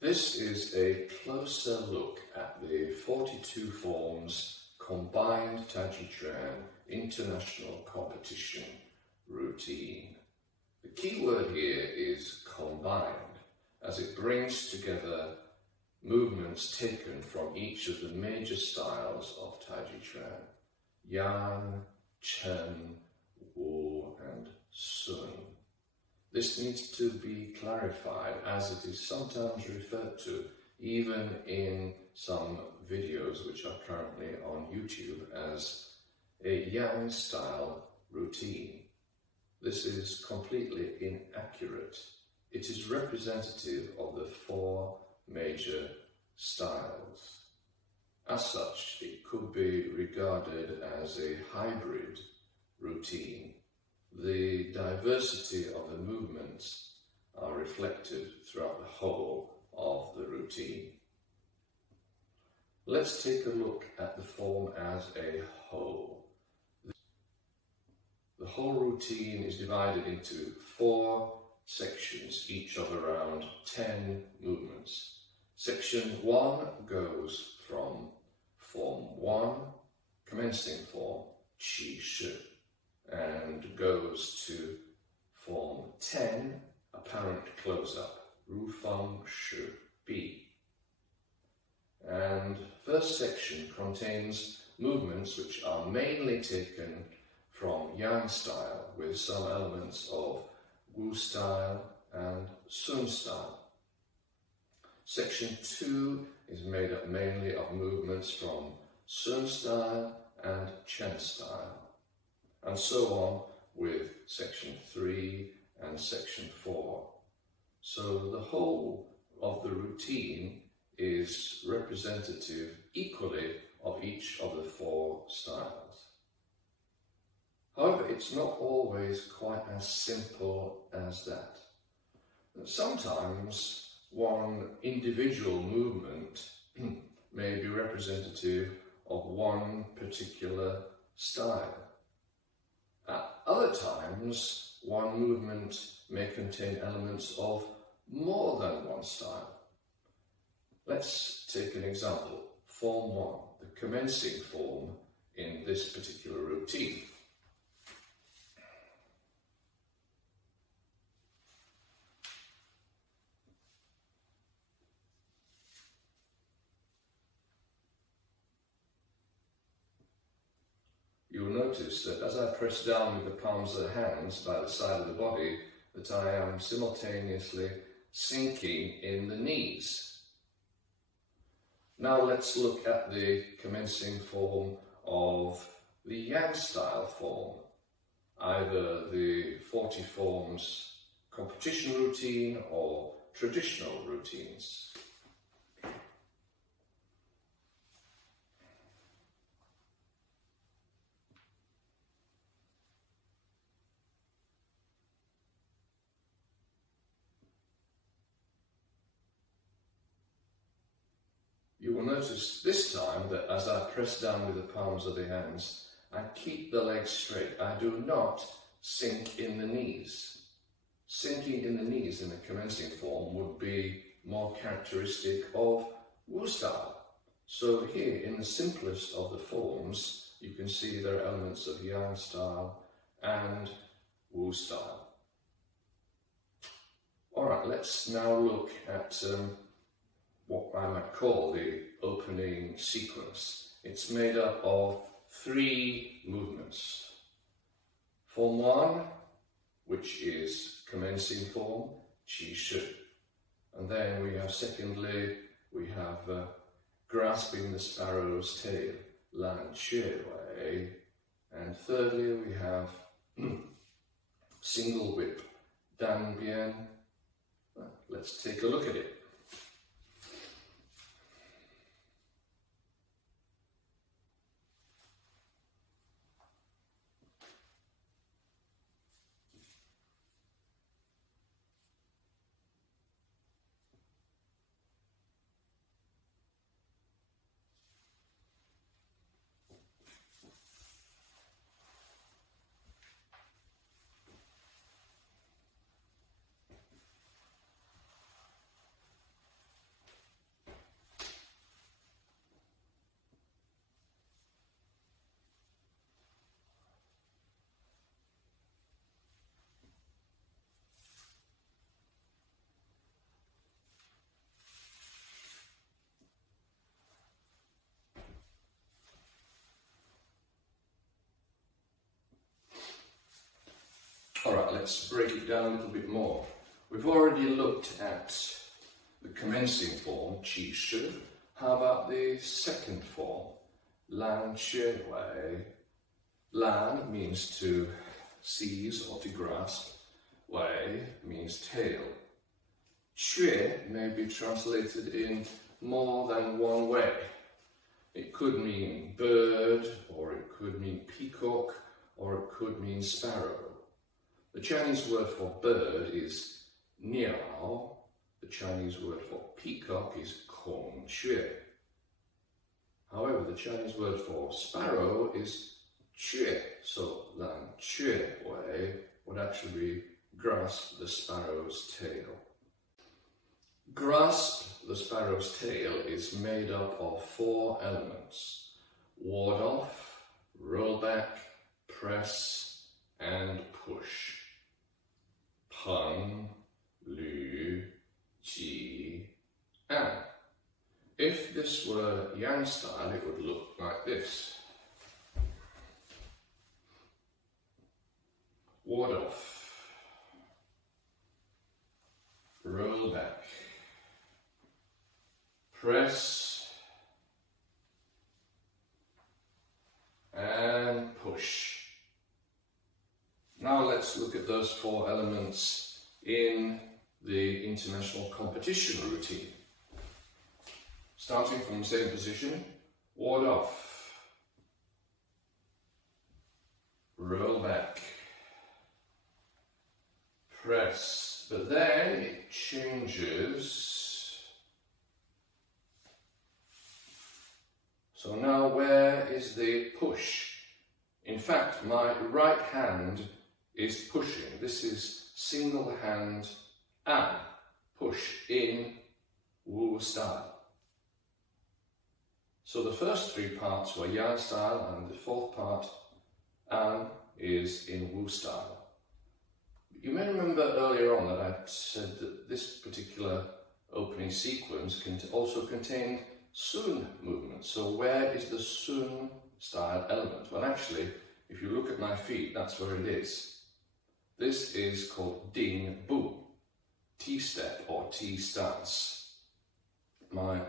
This is a closer look at the 42 forms combined Tai Chi Training international competition routine. The key word here is combined, as it brings together movements taken from each of the major styles of Tai Chi Training: Yang, Chen, Wu and Sun. This needs to be clarified, as it is sometimes referred to, even in some videos which are currently on YouTube, as a Yang style routine. This is completely inaccurate. It is representative of the four major styles. As such, it could be regarded as a hybrid routine. The diversity of the movements are reflected throughout the whole of the routine. Let's take a look at the form as a whole. The whole routine is divided into 4 sections, each of around 10 movements. Section 1 goes from Form 1, commencing form, Qi Shi, and goes to Form 10, apparent close-up, Ru Feng Shi Bi. And first section contains movements which are mainly taken from Yang style, with some elements of Wu style and Sun style. Section 2 is made up mainly of movements from Sun style and Chen style, and so on with Section 3 and Section 4. So the whole of the routine is representative equally of each of the 4 styles. However, it's not always quite as simple as that. Sometimes one individual movement may be representative of one particular style. At other times, one movement may contain elements of more than one style. Let's take an example. Form 1, the commencing form in this particular routine. You will notice that as I press down with the palms of the hands by the side of the body, that I am simultaneously sinking in the knees. Now let's look at the commencing form of the Yang style form, either the 40 forms competition routine or traditional routines. You will notice this time that as I press down with the palms of the hands, I keep the legs straight. I do not sink in the knees. Sinking in the knees in the commencing form would be more characteristic of Wu style. So here, in the simplest of the forms, you can see there are elements of Yang style and Wu style. Alright, let's now look at what I might call the opening sequence. It's made up of 3 movements. Form 1, which is commencing form, Qi Shi. And then we have, secondly, we have grasping the sparrow's tail, Lan Xue Wei. And thirdly, we have single whip, Dan Bian. Let's take a look at it. Alright, let's break it down a little bit more. We've already looked at the commencing form, Qi Shi. How about the second form, Lan Que Wei? Lan means to seize or to grasp. Wei means tail. Que may be translated in more than one way. It could mean bird, or it could mean peacock, or it could mean sparrow. The Chinese word for bird is niao. The Chinese word for peacock is kong que. However, the Chinese word for sparrow is que, so lan que wei would actually be grasp the sparrow's tail. Grasp the sparrow's tail is made up of 4 elements: ward off, roll back, press, and push. Peng, Lü, Ji, An. If this were Yang style, it would look like this. Ward off, roll back, press, and push. Now let's look at those 4 elements in the international competition routine. Starting from the same position, ward off, roll back, press, but then it changes. So now where is the push? In fact, my right hand is pushing. This is single hand An, push in Wu style. So the first 3 parts were Yang style, and the 4th part, An, is in Wu style. You may remember earlier on that I said that this particular opening sequence also contained Sun movement. So where is the Sun style element? Well, actually, if you look at my feet, that's where it is. This is called Ding Bu, T-step or T-stance. My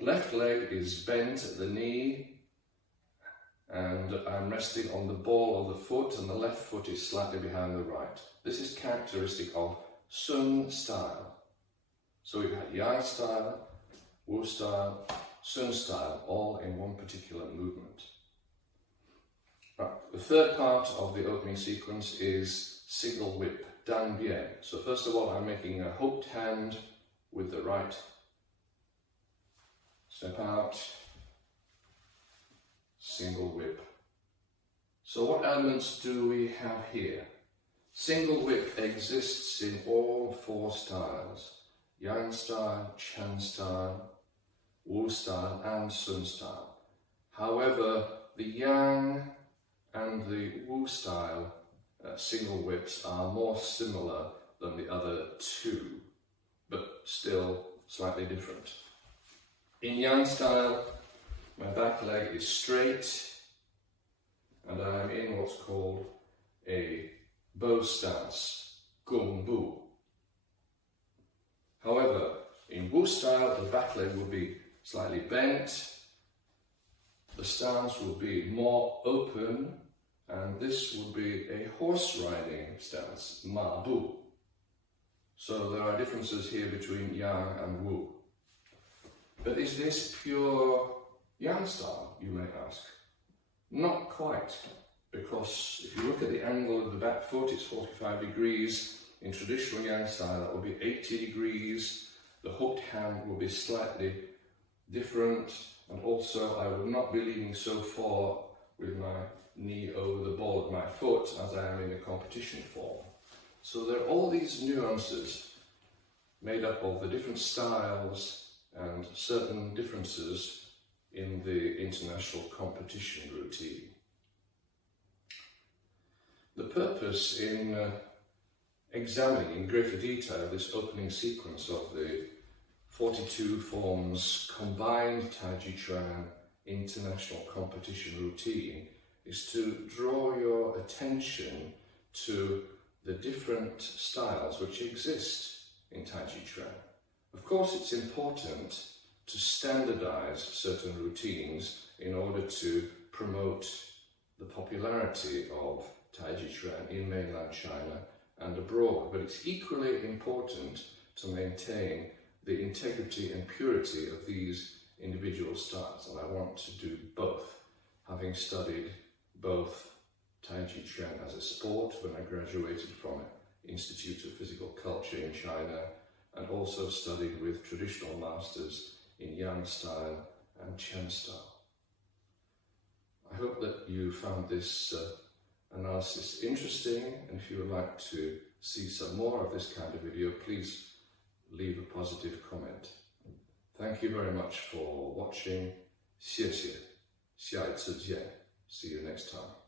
left leg is bent at the knee, and I'm resting on the ball of the foot, and the left foot is slightly behind the right. This is characteristic of Sun style. So we've had Yang style, Wu style, Sun style, all in one particular movement. Right. The 3rd part of the opening sequence is single whip, Dan Bien. So first of all, I'm making a hooked hand with the right. Step out, single whip. So what elements do we have here? Single whip exists in all 4 styles: Yang style, Chen style, Wu style, and Sun style. However, the Yang and the Wu style single whips are more similar than the other 2, but still slightly different. In Yang style, my back leg is straight, and I'm in what's called a bow stance, Gong Bu. However, in Wu style, the back leg will be slightly bent, the stance will be more open, and this will be a horse riding stance, Ma Bu. So there are differences here between Yang and Wu. But is this pure Yang style, you may ask? Not quite, because if you look at the angle of the back foot, it's 45 degrees. In traditional Yang style, that will be 80 degrees. The hooked hand will be slightly different, and also I would not be leaning so far with my knee over the ball of my foot as I am in a competition form. So there are all these nuances made up of the different styles and certain differences in the international competition routine. The purpose in examining in greater detail this opening sequence of the 42 forms combined Tai Chi Training international competition routine is to draw your attention to the different styles which exist in Tai Chi Chuan. Of course, it's important to standardize certain routines in order to promote the popularity of Tai Chi Chuan in mainland China and abroad, but it's equally important to maintain the integrity and purity of these individual styles, and I want to do both, having studied both Tai Chi Chuan as a sport when I graduated from Institute of Physical Culture in China, and also studied with traditional masters in Yang style and Chen style. I hope that you found this analysis interesting, and if you would like to see some more of this kind of video, please leave a positive comment. Thank you very much for watching. 谢谢，下一次见. See you next time.